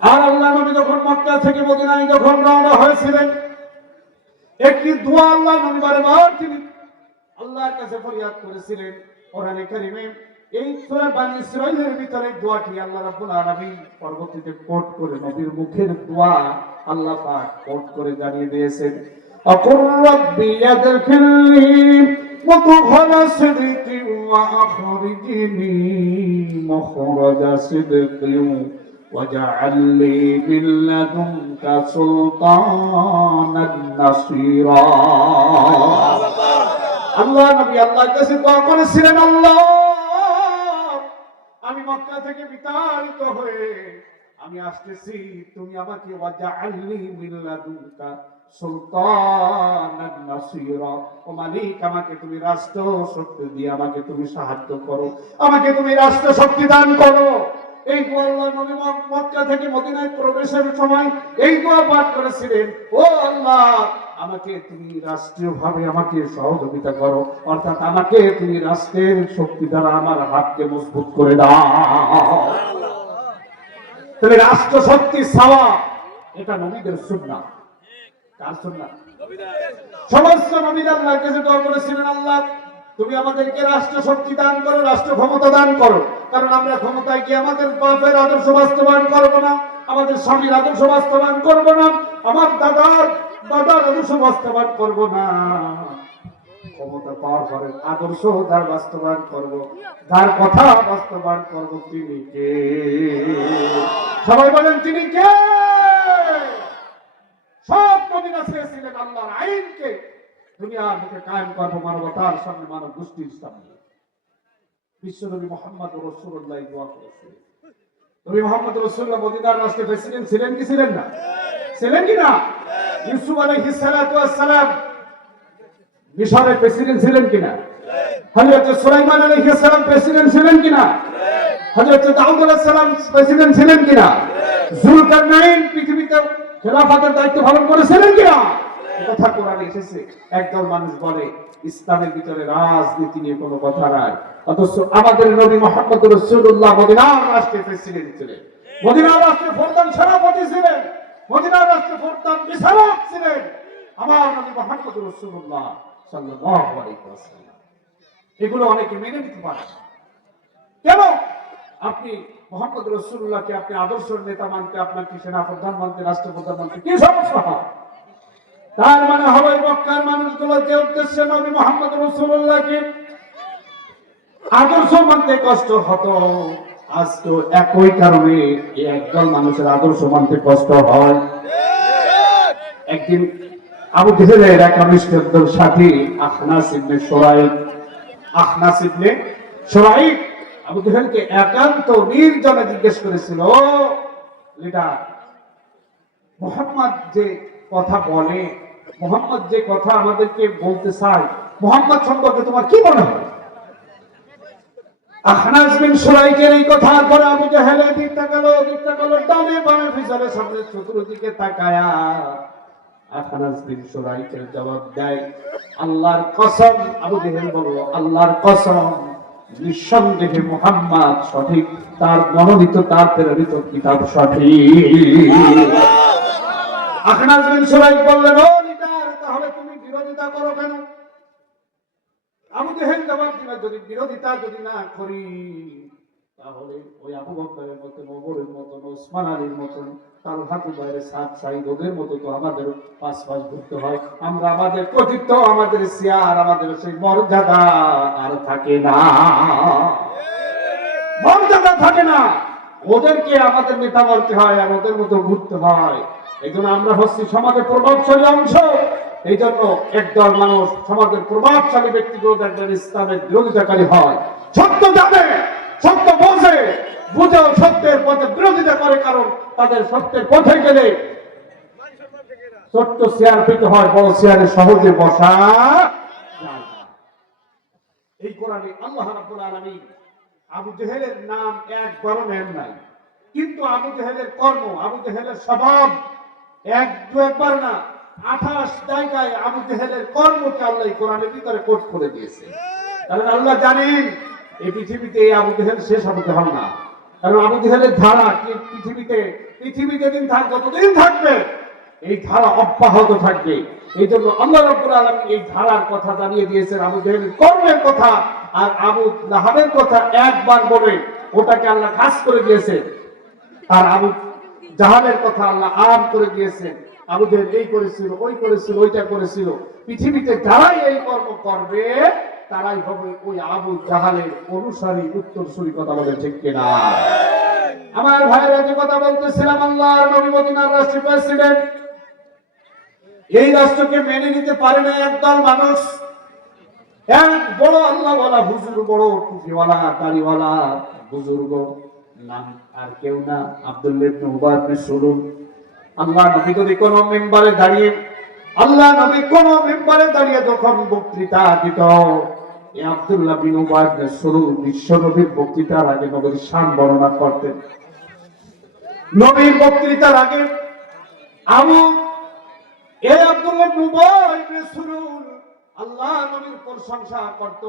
আর আল্লাহ নবী যখন মক্কা থেকে মদিনায় যখন রওনা হয়েছিলেন, একটি দোয়া আল্লাহ নবী বারবার তিনি আল্লাহর কাছে ফরিয়াদ করেছিলেন। কোরআনে কারীমে এই সূরা বানী ইসরাঈলের ভিতরে দোয়াটি আল্লাহ রাব্বুল আলামিন পরবর্তীতে কোট করে নবীর মুখের দোয়া আল্লাহ পাক কোট করে জানিয়ে দিয়েছেন, আকুর রাব্বি ইয়াদখিলনি মুদখালা সিদকি ওয়া আখরিজনি মুখরাজা সিদকি ওয়াজআল লি মিন লাদুনকা সুলতানান নাসীরা। আল্লাহ নবী আল্লাহর কাছে দোয়া করেছিলেন, আল্লাহ আমি মক্কা থেকে বিতাড়িত হয়ে আমি আসতেছি, তুমি আমাকে ওয়াজআলনি মিন লাদুনকা সুলতানান নাসীরা, ও মালিক আমাকে তুমি রাষ্ট্র শক্তি দিয়ে আমাকে তুমি সাহায্য করো, আমাকে তুমি রাষ্ট্র শক্তি দান করো। এই দোয়া আল্লাহ নবী মক্কা থেকে মদিনায় প্রবেশের সময় এই দোয়া পাঠ করেছিলেন, ও আল্লাহ আমাকে তুমি রাষ্ট্রীয়ভাবে আমাকে সহযোগিতা করো, অর্থাৎ আমাকে তুমি রাষ্ট্রের শক্তি দ্বারা আমার হাতকে মজবুত করে দাও। তাহলে রাষ্ট্র শক্তি চাওয়া এটা নবীদের সুন্নাহ। কার সুন্নাহ? সমস্ত নবীরা আল্লাহর কাছে দোয়া করেছিলেন, আল্লাহ তুমি আমাদেরকে রাষ্ট্র শক্তি দান করো, রাষ্ট্র ক্ষমতা দান করো, কারণ আমরা ক্ষমতায় গিয়ে আমাদের বাপের আদর্শ বাস্তবায়ন করবো না, আমাদের স্বামীর আদর্শ বাস্তবায়ন করবো না, আমার দাদার আদর্শ বাস্তবায়ন করবো না। ক্ষমতা পাওয়ার পরে আদর্শ যার বাস্তবায়ন করবো, যার কথা বাস্তবায়ন করবো, তিনি কে? সবাই বলেন তিনি কে? সব নবীরা চেয়েছিলেন আল্লাহর আইনকে দুনিয়ার বুকে কায়েম করবো, মানবতার সামনে, মানব গোষ্ঠীর সামনে। বিশ্বনবী মুহাম্মদ রাসূলুল্লাহ দোয়া করেছিলেন। নবী মুহাম্মদ রাসূলুল্লাহ মদিনার রাষ্ট্রে প্রেসিডেন্ট ছিলেন কি ছিলেন না? ছিলেন কি না? ইউসুফ আলাইহিস সালাতু ওয়াস সালাম মিশরের প্রেসিডেন্ট ছিলেন কিনা? হযরত সুলাইমান আলাইহিস সালাম প্রেসিডেন্ট ছিলেন কিনা? হযরত দাউদ আলাইহিস সালাম প্রেসিডেন্ট ছিলেন কিনা? যুলকারনাইন পৃথিবীতে খেলাফতের দায়িত্ব পালন করেছিলেন কিনা? কথা কোরআনে এসেছে। একদল মানুষ বলে ইসলামের ভিতরে রাজনীতি নিয়ে কোনো কথা নাই, অথচ আমাদের নবী মুহাম্মদ রাসূলুল্লাহ মদিনার রাষ্ট্রের প্রেসিডেন্ট ছিলেন, মদিনার রাষ্ট্রের প্রধান সেনাপতি ছিলেন, মদিনার রাষ্ট্রের প্রধান বিচারক ছিলেন আমার নবী মুহাম্মদ রাসূলুল্লাহ সাল্লাল্লাহু আলাইহি ওয়াসাল্লাম। এগুলো অনেকে মেনে নিতে পারে না। কেন? আপনি মুহাম্মদ রাসূলুল্লাহকে আপনি আদর্শের নেতা মানতে, আপনার কি সেনাপ্রধান মানতে, রাষ্ট্রপ্রধান মানতে কি সমস্যা হয়? তার মানে হবে মক্কার মানুষগুলো যে উদ্দেশ্যে নবী মুহাম্মদ রাসূলুল্লাহকে আদর্শ মানতে কষ্ট হতো, আজ তো একই কারণে একদল মানুষের আদর্শ মানতে কষ্ট হয়। একদিন আবু জেহেলের এক ঘনিষ্ঠদের সাথী আখনাস ইবনে শুরাইক আবু জেহেলকে একান্ত নির্জনে জিজ্ঞেস করেছিল, লিডার মুহাম্মদ যে কথা বলে, মুহাম্মদ যে কথা আমাদেরকে বলতে চায়, মুহাম্মদ সম্পর্কে তোমার কি মনে হয়? আখনাস বিন শুরাইকের এই কথার পরে আবু জেহেল দিক তাকালো, ডানে বামে পিছনে সামনে চতুর্দিকে তাকায়া আখনাস বিন শুরাইকের জবাব দেয়, আল্লাহর কসম। আবু জেহেল বলল, আল্লাহর কসম নিঃসন্দেহে মুহাম্মদ সঠিক, তার মনোনীত, তার প্রেরিত কিতাব সঠিক। আখনাস বিন শুরাইক বললেন, ও লিডার, তাহলে তুমি বিরোধিতা করো কেন? আবু জেহেল জবাব দিল, যদি বিরোধিতা যদি না করি তাহলে ওই আবু বকরের মতো, ওমরের মতো, ওসমান আলীর মতো, তালহা জুবাইর, সাদ সাঈদ ওদের মতো তো আমাদের পাঁচ ঘুরতে হয়। আমরা আমাদের কর্তৃত্ব, আমাদের সিয়ার, আমাদের সেই মর্যাদা আর থাকে না, মর্যাদা থাকে না। ওদেরকে আমাদের নেতা বলতে হয় আর ওদের মতো ঘুরতে হয়। এই জন্য আমরা হচ্ছি সমাজের প্রভাবশালী অংশ। এই জন্য একদল মানুষ সমাজের প্রভাবশালী ব্যক্তিগুলো দেখবেন ইসলামের বিরোধিতাকারী হয়, সত্য জানে, সত্য বোঝে, বুঝেও সত্যের পথে বিরোধিতা করে, কারণ তাদের সত্যের পথে গেলে ছোট্ট চেয়ার পেতে হয়, বড় চেয়ারে সহজে বসা যায় না। এই কোরআনে আল্লাহ রাব্বুল আলামিন আবু জেহেলের নাম একবারও নেন নাই, কিন্তু আবু জেহেলের কর্ম, আবু জেহেলের স্বভাব একবার না 28 জায়গায় আবু জেহেলের কর্মকে আল্লাহ কোরআনের ভিতরে কোট করে দিয়েছে। কারণ আল্লাহ জানেন এই পৃথিবীতে আবু জেহেল শেষ আবু জেহেল না, কারণ আবু জেহেলের ধারা কি পৃথিবীতে দিন যতদিন থাকবে এই ধারা অব্যাহত থাকবে। এই জন্য আল্লাহ রাব্বুল আলামিন এই ধারার কথা জানিয়ে দিয়েছেন। আবু জেহেলের কর্মের কথা আর আবু লাহাবের কথা একবার বলে ওটাকে আল্লাহ খাস করে দিয়েছেন, আর আবু জাহালের কথা আল্লাহ আম করে দিয়েছেন। আবু জেহেল এই করেছিল, ওই করেছিল, ওইটা করেছিল। পৃথিবীতে যারাই এই কর্ম করবে তারাই হবে ওই আবু জাহালের অনুসারী, উত্তরসূরি। কথা বলে ঠিক কিনা? আমার ভাইরা যে কথা বলতেছিলাম, আল্লাহর নবী মদিনার রাষ্ট্রীয় প্রেসিডেন্ট, এই রাষ্ট্রকে মেনে নিতে পারে না একদল মানুষ। এক বড় আল্লাহ ওয়ালা হুজুর, বড় টুপিওয়ালা দাড়িওয়ালা বুজুর্গ, নাম আর কেউ না, আব্দুল্লাহ ইবনে উবাই ইবনে সুলুল। আল্লাহ নবী যদি কোন মেম্বারে দাঁড়িয়ে যখন বক্তৃতা দিত, এই আব্দুল্লাহ বিন উবাই ইবনে সুলুল বিশ্ব নবীর বক্তৃতার আগে নবীর শান বর্ণনা করতেন। নবীর বক্তৃতার আগে আব্দুল্লাহ ইবনে উবাই ইবনে সুলুল আল্লাহ নবীর প্রশংসা করত।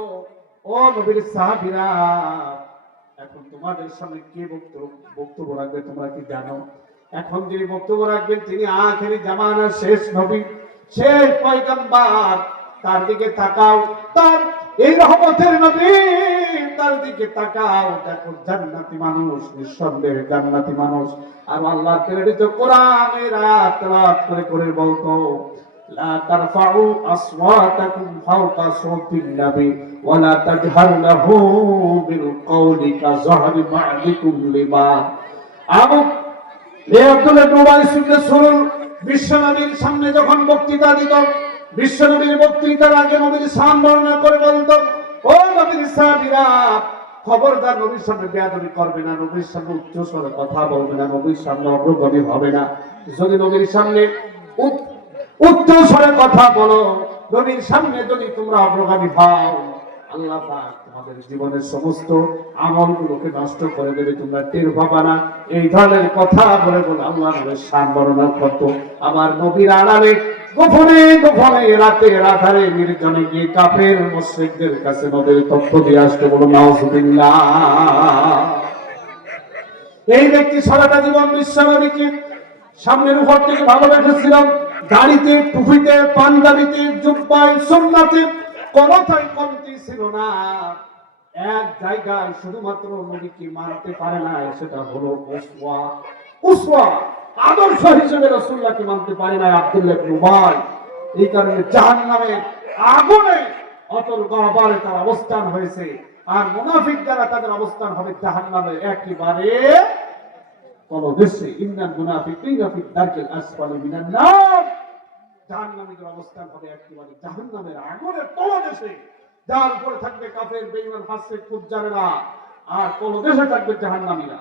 ও নবীর সাহাবীরা, এখন তোমাদের সামনে কে বক্তব্য রাখবে তোমরা কি জানো? এখন যিনি বক্তব্য রাখবেন তিনি আখেরি জামানার শেষ নবী, শেষ পয়গম্বর। তার দিকে তাকাও, তার এই রহমতের নবী, তার দিকে তাকাও, দেখো জান্নাতি মানুষ, নিঃসন্দেহে জান্নাতি মানুষ। আর আল্লাহ প্রেরিত কোরআনের আয়াত তেলাওয়াত করে করে বলতো, লা তারফাউ আসওয়াতাকুম ফাওকা সাওতিন নবী ওয়া লা তাজহার লাহু বিল কওলি কাযহরি বা'দিকুম লিবাদ। আব্দুল্লাহ ইবনে উবাই ইবনে সুলুল বিশ্বনবীর সামনে যখন বক্তৃতা দিত, বিশ্বনবীর বক্তৃতার আগে নবীর শান বর্ণনা করে বলতো, ও নবীর সাহাবীরা, খবরদার নবীর সামনে বেয়াদবি করবে না, নবীর সামনে উচ্চ স্বরে কথা বলবে না, নবীর সামনে অগ্রগামী হবে না। যদি নবীর সামনে উচ্চ স্বরে কথা বলো, নবীর সামনে যদি তোমরা অগ্রগামী হও, আল্লাহ পাক তোমাদের জীবনের সমস্ত আমলগুলোকে নষ্ট করে দেবে, তোমরা টের পাবা না। এই ধরনের কথা বলে বলে আল্লাহ নবীর শান বর্ণনা করত। আবার নবীর আড়ালে গোপনে গোপনে রাতে রাধারে নির্জনে গিয়ে কাফের মুশরিকদের কাছে নবীর তথ্য দিয়ে আসতে বলো নাউজুবিল্লাহ। এই ব্যক্তি সারাটা জীবন বিশ্বনবীকে সামনের উপর থেকে ভালোবেসেছিলাম। দাড়িতে, টুপিতে, পাঞ্জাবিতে, জুব্বায়, সুন্নাতে কোনটাই কমতি ছিল না। এক জায়গায় শুধুমাত্র নবীকে মানতে পারে না, সেটা হলো উসওয়া, আদর্শ হিসেবে রাসূলুল্লাহকে মানতে পারে না আব্দুল্লাহ ইবনে উবাই। এই কারণে জাহান্নামের আগুনে অতল গহ্বরে তার অবস্থান হয়েছে। আর মুনাফিক যারা, তাদের অবস্থান হবে জাহান্নামে একেবারে তলদেশে। ইন্নাল মুনাফিকিনা ফি দারকিল আসফালি মিনান নার। জাহান্নামীদের অবস্থান হবে একেবারে জাহান্নামের আগুনের তলদেশে, যার উপরে থাকবে কাফের, বেঈমান, ফাসিক, ফুজ্জারেরা, আর তলদেশে থাকবে জাহান্নামীরা।